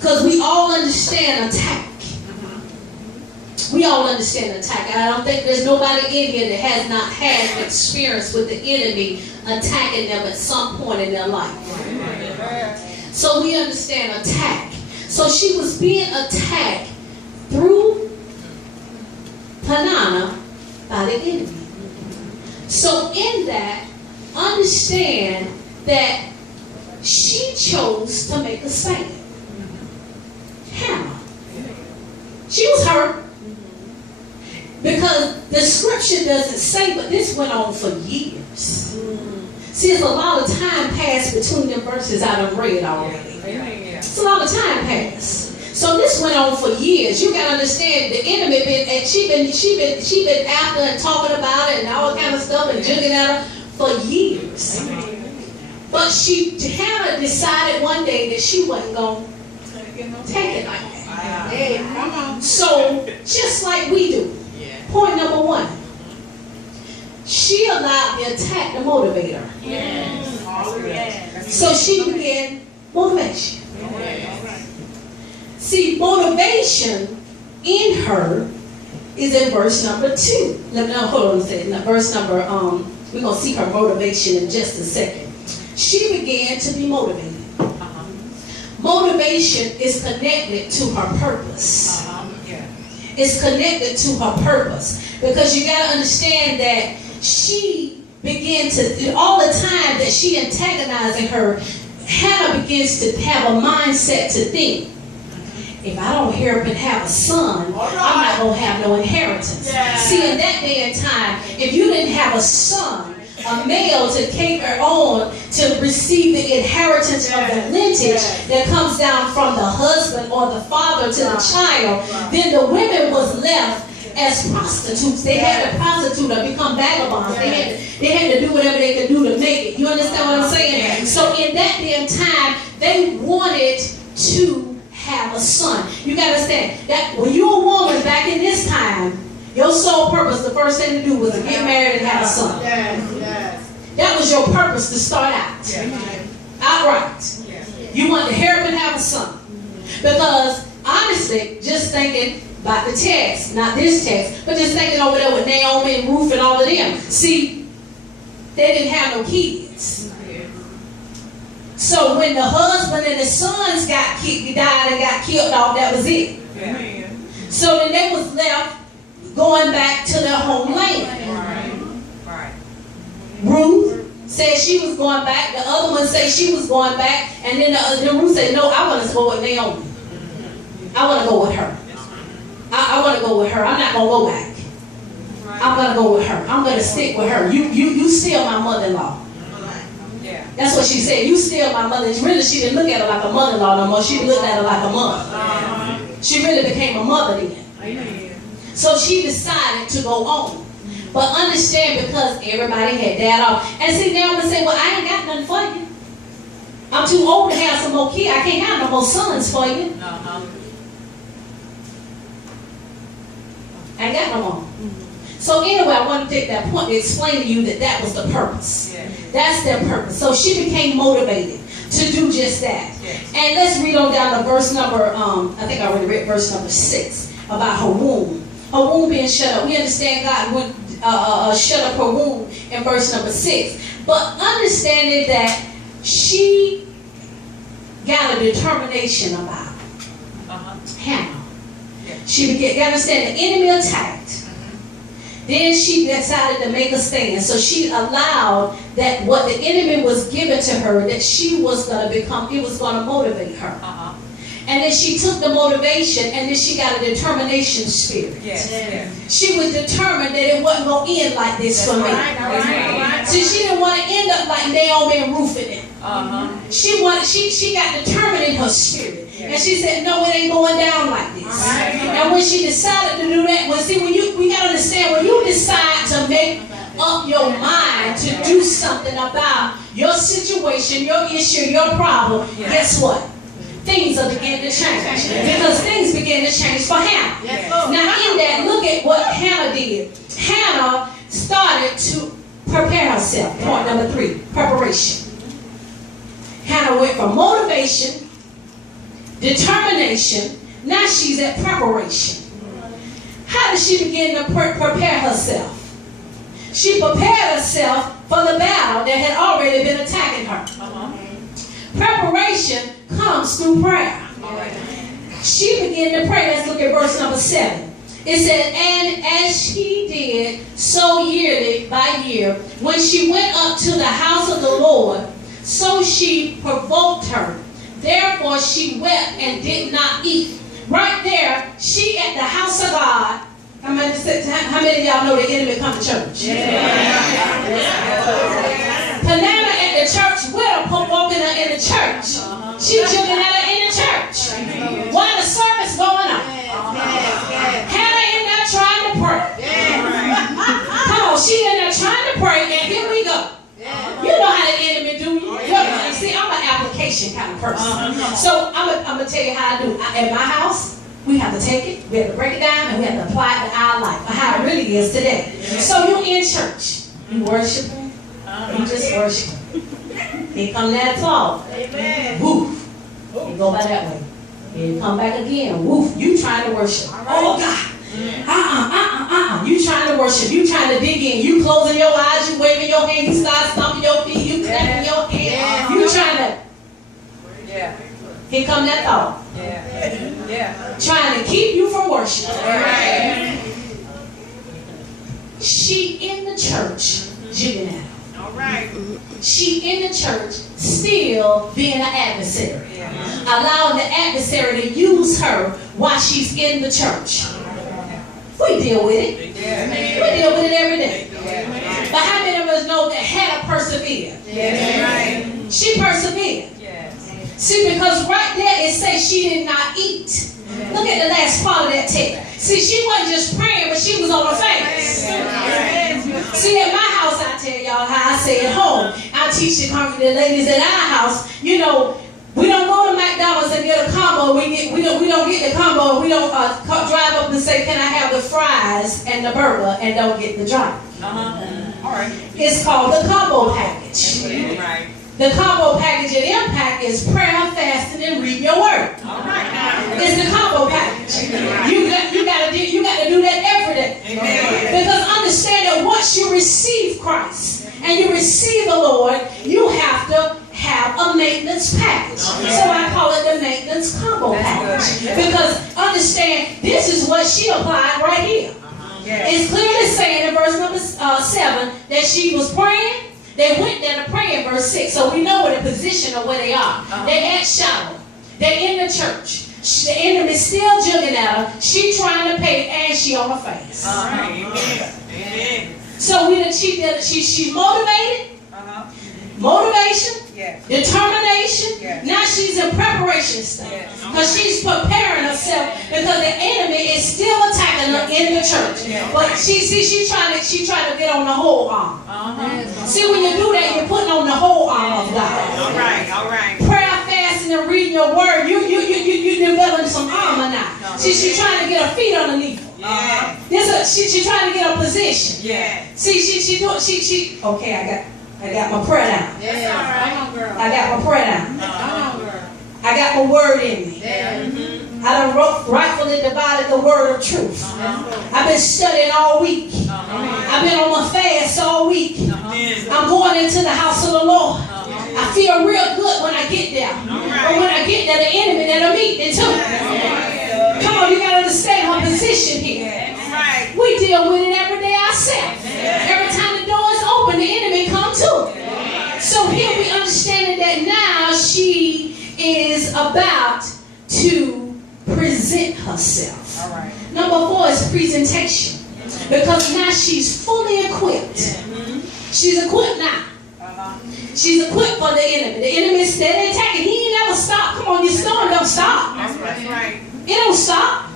Because we all understand attack. We all understand attack. I don't think there's nobody in here that has not had an experience with the enemy attacking them at some point in their life. So we understand attack. So she was being attacked through Peninnah by the enemy. So in that, understand that she chose to make a stand. Hannah. She was hurt. Because the scripture doesn't say, but this went on for years. See, there's a lot of time passed between the verses I done read already. It's a lot of time passed. So this went on for years. You gotta understand the enemy she been after and talking about it and all kind of stuff and jugging at her for years. But Hannah decided one day that she wasn't gonna take it like that. Hey, come on. So just like we do. Point number one, she allowed the attack to motivate her. Yes. So she began motivation. See, motivation in her is in verse number 2. Hold on a second. Verse number, we're going to see her motivation in just a second. She began to be motivated. Motivation is connected to her purpose. Is connected to her purpose, because you got to understand that she began to, all the time that she antagonizing her, Hannah begins to have a mindset to think, if I don't hurry up and have a son, I'm not going to have no inheritance. Yeah. See, in that day and time, if you didn't have a son, a male to cater on to receive the inheritance of the lineage that comes down from the husband or the father to the child, then the women was left as prostitutes. They had to prostitute or become vagabonds. They had to do whatever they could do to make it. You understand what I'm saying? So in that day and time, they wanted to have a son. You got to understand that when you're a woman back in this time, your sole purpose, the first thing to do was to get married and have a son. That was your purpose to start out. Outright. You wanted to hurry up and have a son. Because honestly, just thinking about the text, not this text, but just thinking over there with Naomi and Ruth and all of them. See, they didn't have no kids. So when the husband and the sons died and got killed off, that was it. So then they was left going back to their homeland. Ruth said she was going back. The other one said she was going back. And then Ruth said, no, I want to go with Naomi. I want to go with her. I want to go with her. I'm not going to go back. I'm going to go with her. I'm going to stick with her. You still my mother-in-law. That's what she said. You still my mother. Really, she didn't look at her like a mother-in-law no more. She looked at her like a mother. She really became a mother then. So she decided to go on. But understand, because everybody had dad off. And see, they always say, well, I ain't got nothing for you. I'm too old to have some more kids. I can't have no more sons for you. I ain't got no more. So anyway, I want to take that point to explain to you that that was the purpose. That's their purpose. So she became motivated to do just that. And let's read on down to verse number, I think I already read verse number 6, about her womb. Her womb being shut up. We understand God would shut up her womb in verse number 6. But understanding that she got a determination about Hannah. She began to understand the enemy attacked. Then she decided to make a stand. So she allowed that what the enemy was given to her, that she was going to become, it was going to motivate her. And then she took the motivation, and then she got a determination spirit. She was determined that it wasn't going to end like this for me. See, she didn't want to end up like Naomi and Ruth in it. She got determined in her spirit. And she said, no, it ain't going down like this. And when she decided to do that, we got to understand, when you decide to make up your mind to do something about your situation, your issue, your problem, guess what? Things are beginning to change. Because things begin to change for Hannah. Now in that, look at what Hannah did. Hannah started to prepare herself. Point number 3, preparation. Hannah went from motivation determination. Now she's at preparation. How did she begin to prepare herself? She prepared herself for the battle that had already been attacking her. Preparation comes through prayer. She began to pray. Let's look at verse number 7. It said, and as she did so yearly by year, when she went up to the house of the Lord, so she provoked her. Therefore she wept and did not eat. Right there, she at the house of God. How many of y'all know the enemy come to church? Panama at the church with her, provoking her in the church. She jumping at her in the church. While the service going on. Hannah in there trying to pray. Come on, she in there trying to pray, and here we go. You know how the enemy do. See, I'm an application kind of person. So I'm going to tell you how I do. At my house, we have to take it, we have to break it down, and we have to apply it to our life, or how it really is today. So you in church, you worshiping, you just worshiping. Here come that thought. Woof. You go by that way. Here you come back again. Woof. You trying to worship. Oh God. You trying to worship. You trying to dig in. You closing your eyes. You waving your hand. You start stomping your feet. You clapping your hands. You trying to. Here come that thought. Trying to keep you from worship. She in the church, jigging at her. She in the church, still being an adversary. Allowing the adversary to use her while she's in the church. We deal with it. We deal with it every day. But how many of us know that Hannah persevered? She persevered. See, because right there it says she did not eat. Look at the last part of that text. See, she wasn't just praying, but she was on her face. See, at my house, I tell y'all how I say at home. I teach the ladies at our house, you know, we don't go to McDonald's and get a combo. We don't get the combo. We don't drive up and say, can I have the fries and the burger, and don't get the drink. All right. It's called the combo package. The combo package at Impact is prayer, fasting, and read your word. It's the combo package. You got to do that every day. Because understand that once you receive Christ and you receive the Lord, you have to have a maintenance package. So I call it the maintenance combo package. Because understand, this is what she applied right here. It's clearly saying in verse number 7 that she was praying. They went there to pray in verse 6. So we know what the position of where they are. They at Shiloh. They're in the church. The enemy still jugging at her. She trying to pay, and she on her face. So she's motivated. Motivation. Determination. Now she's in preparation stage. Because she's preparing herself, because the enemy is still attacking her in the church. But she's trying to get on the whole arm. See, when you do that, you're putting on the whole arm of God. All right. Prayer, fasting, and reading your word, you developing some armor now. She's trying to get her feet underneath her. She's trying to get her position. See, okay, I got my prayer down. I got my prayer down. I got my word in me. I done rightfully divided the word of truth. I've been studying all week. I've been on my fast all week. I'm going into the house of the Lord. I feel real good when I get there. But when I get there, the enemy that'll meet me too. Come on, you got to understand her position here. We deal with it every day ourselves. Every time the door is open, the enemy comes too. So here we understand that now she is about to present herself. Number 4 is presentation. Because now she's fully equipped. She's equipped now. She's equipped for the enemy. The enemy is steady attacking. He ain't never stop. Come on, your storm don't stop. It don't stop.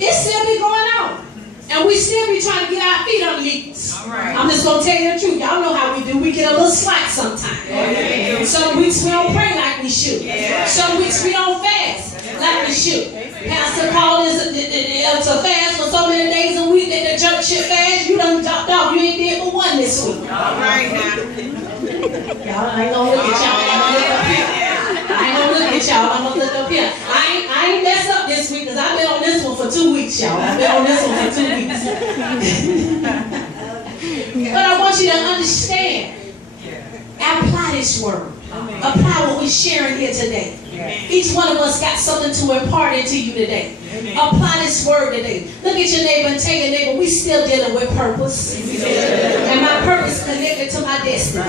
It still be going on. And we still be trying to get our feet underneath us. I'm just going to tell you the truth. Y'all know how we do. We get a little slack sometimes. Some weeks we don't pray like we should. Some weeks we don't fast like we should. Pastor called us to fast for so many days a week that the church should fast. You done dropped off. You ain't did but one this week. Y'all ain't going to look at y'all. I ain't going to for 2 weeks, y'all. I've been on this one for 2 weeks. But I want you to understand. Apply this word. Apply what we're sharing here today. Each one of us got something to impart into you today. Apply this word today. Look at your neighbor and tell your neighbor, we still dealing with purpose. And my purpose connected to my destiny.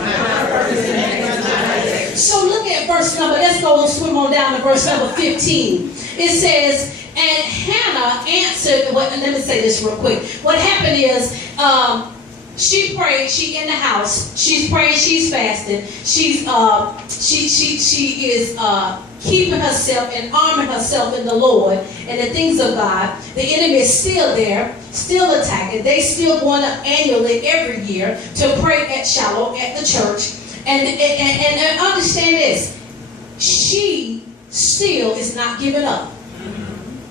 So look at verse number, let's go and swim on down to verse number 15. It says, and Hannah answered, let me say this real quick. What happened is, she prayed, she in the house, she's praying, she's fasting, she is keeping herself and arming herself in the Lord and the things of God. The enemy is still there, still attacking. They still going up annually every year to pray at Shiloh at the church. And understand this, she still is not giving up.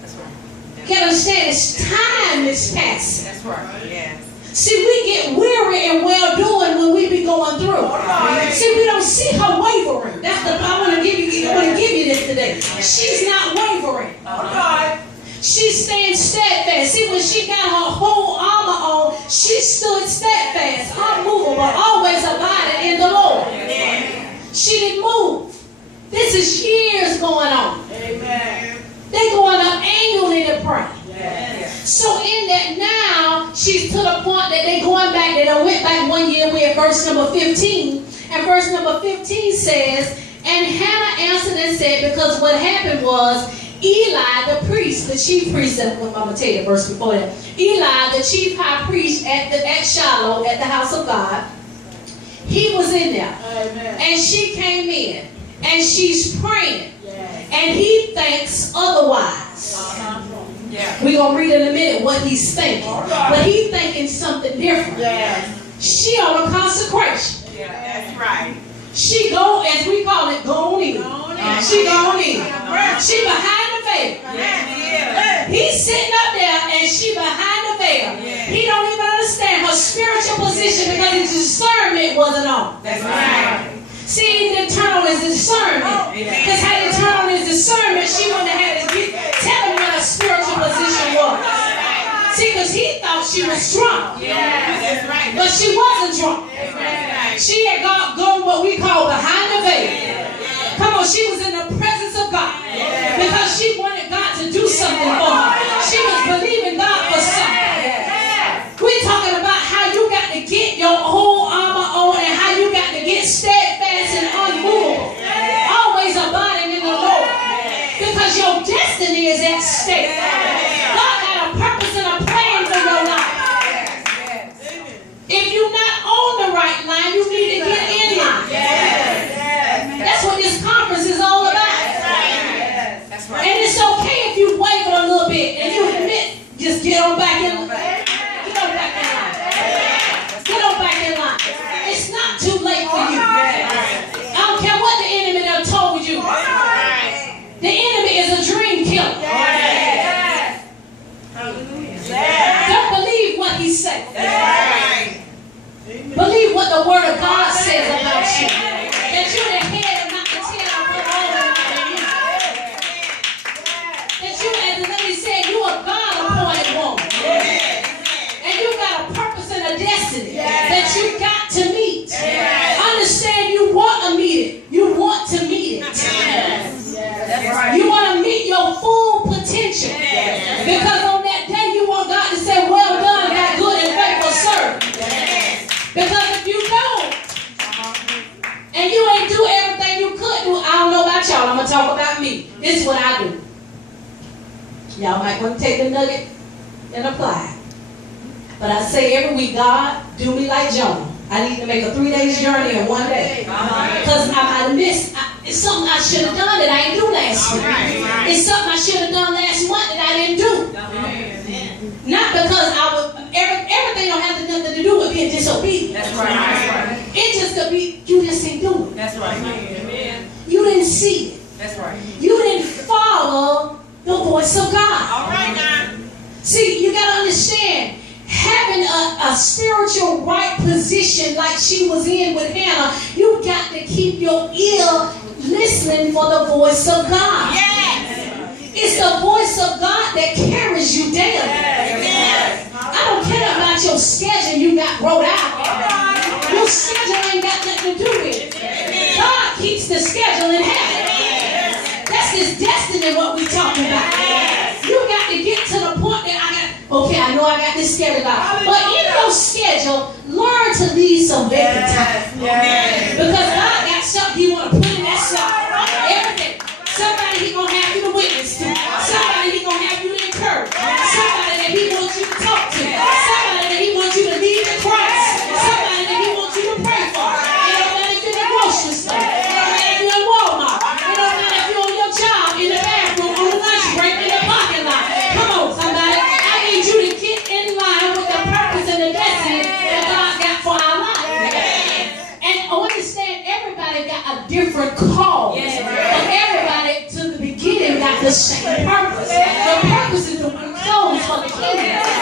That's right. You can understand, it's time is passing. That's right. Yeah. See, we get weary and well-doing when we be going through. Right. See, we don't see her wavering. That's the I want to give you this today. She's not wavering. Okay. She's staying steadfast. See, when she got her whole armor on, she stood steadfast, unmovable, always abiding in the Lord. Amen. She didn't move. This is years going on. Amen. They're going up annually to pray. Yes. So in that now, she's to the point that they're going back. They done went back 1 year. We're at verse number 15. And verse number 15 says, and Hannah answered and said, because what happened was, Eli, the priest, the chief priest, I'm going to tell you the verse before that. Eli, the chief high priest at Shiloh, at the house of God, he was in there. Amen. And she came in. And she's praying. Yes. And he thinks otherwise. Yeah. We're going to read in a minute what he's thinking. Right. But he's thinking something different. Yes. She on a consecration. Yeah, that's right. She go, as we call it, go on in. She go on in. She behind the veil. Yeah. He's sitting up there and she behind the veil. Yeah. He don't even understand her spiritual position because his discernment wasn't on. That's right. See, he didn't turn on his discernment. Because had he turned on his discernment, she wouldn't have had to tell him what her spiritual position was. See, because he thought she was drunk. Yeah, that's right. But she wasn't drunk. That's right. She had gone what we call behind the veil. Come on, she was in the presence of God. Because she wanted God to do something for her. She was believing God for something. We're talking about how you got to get your whole armor on and how you got to get steadfast and unmovable. Always abiding in the Lord. Because your destiny is at stake. God got a purpose and a plan for your life. If you're not on the right line, you need to get in line. That's what this conference is all about. That's right. And it's okay if you waver a little bit and you admit, just get on back in line. Get on back in line. Get on back in line. It's not too late for you. I don't care what the enemy done told you. The enemy is a dream killer. Don't believe what he said. Believe what the word of God says about you. That you're the head and not the tail above all and not beneath. That you, as the lady said, you a God-appointed woman. And you got a purpose and a destiny that you got to meet. Understand, you want to meet it. You want to meet it. You want to meet your full potential. Because on that day you want God to say, well done, thy good and faithful servant. Because if you don't, and you ain't do everything you could do, I don't know about y'all, I'm going to talk about me. This is what I do. Y'all might want to take the nugget and apply it. But I say every week, God, do me like Jonah. I need to make a 3-day journey in 1 day. Because I might have missed. It's something I should have done that I didn't do last week. It's something I should have done last month that I didn't do. Not because everything don't have nothing to do with being disobedient. That's right. It just could be, you just ain't do it. That's right. You didn't see it. That's right. You didn't follow the voice of God. All right now. See, you got to understand, having a spiritual right position like she was in with Hannah, you got to keep your ear listening for the voice of God. Yes. It's It's the voice of God that carries you daily. I don't care about your schedule you got wrote out. Your schedule ain't got nothing to do with it. God keeps the schedule in heaven. That's his destiny, what we talking about. You got to get to the point that I know I got this schedule out. But in your schedule, learn to leave some vacant time. Because God got something he want to put in that slot. Everything. Somebody he going to have you to witness to. Somebody he going to have you to encourage. Somebody that he wants you to talk to. Somebody that he wants you to lead to Christ. Somebody that he wants you to pray for. It don't matter if you're in the grocery store. It don't matter if you're in Walmart. It don't matter if you're on your job, in the bathroom, on the lunch break, in the parking lot. Come on, somebody. I need you to get in line with the purpose and the destiny that God got for our lives. And understand, everybody got a different call. But everybody to the beginning got the same purpose. The purpose is to win souls for the kingdom.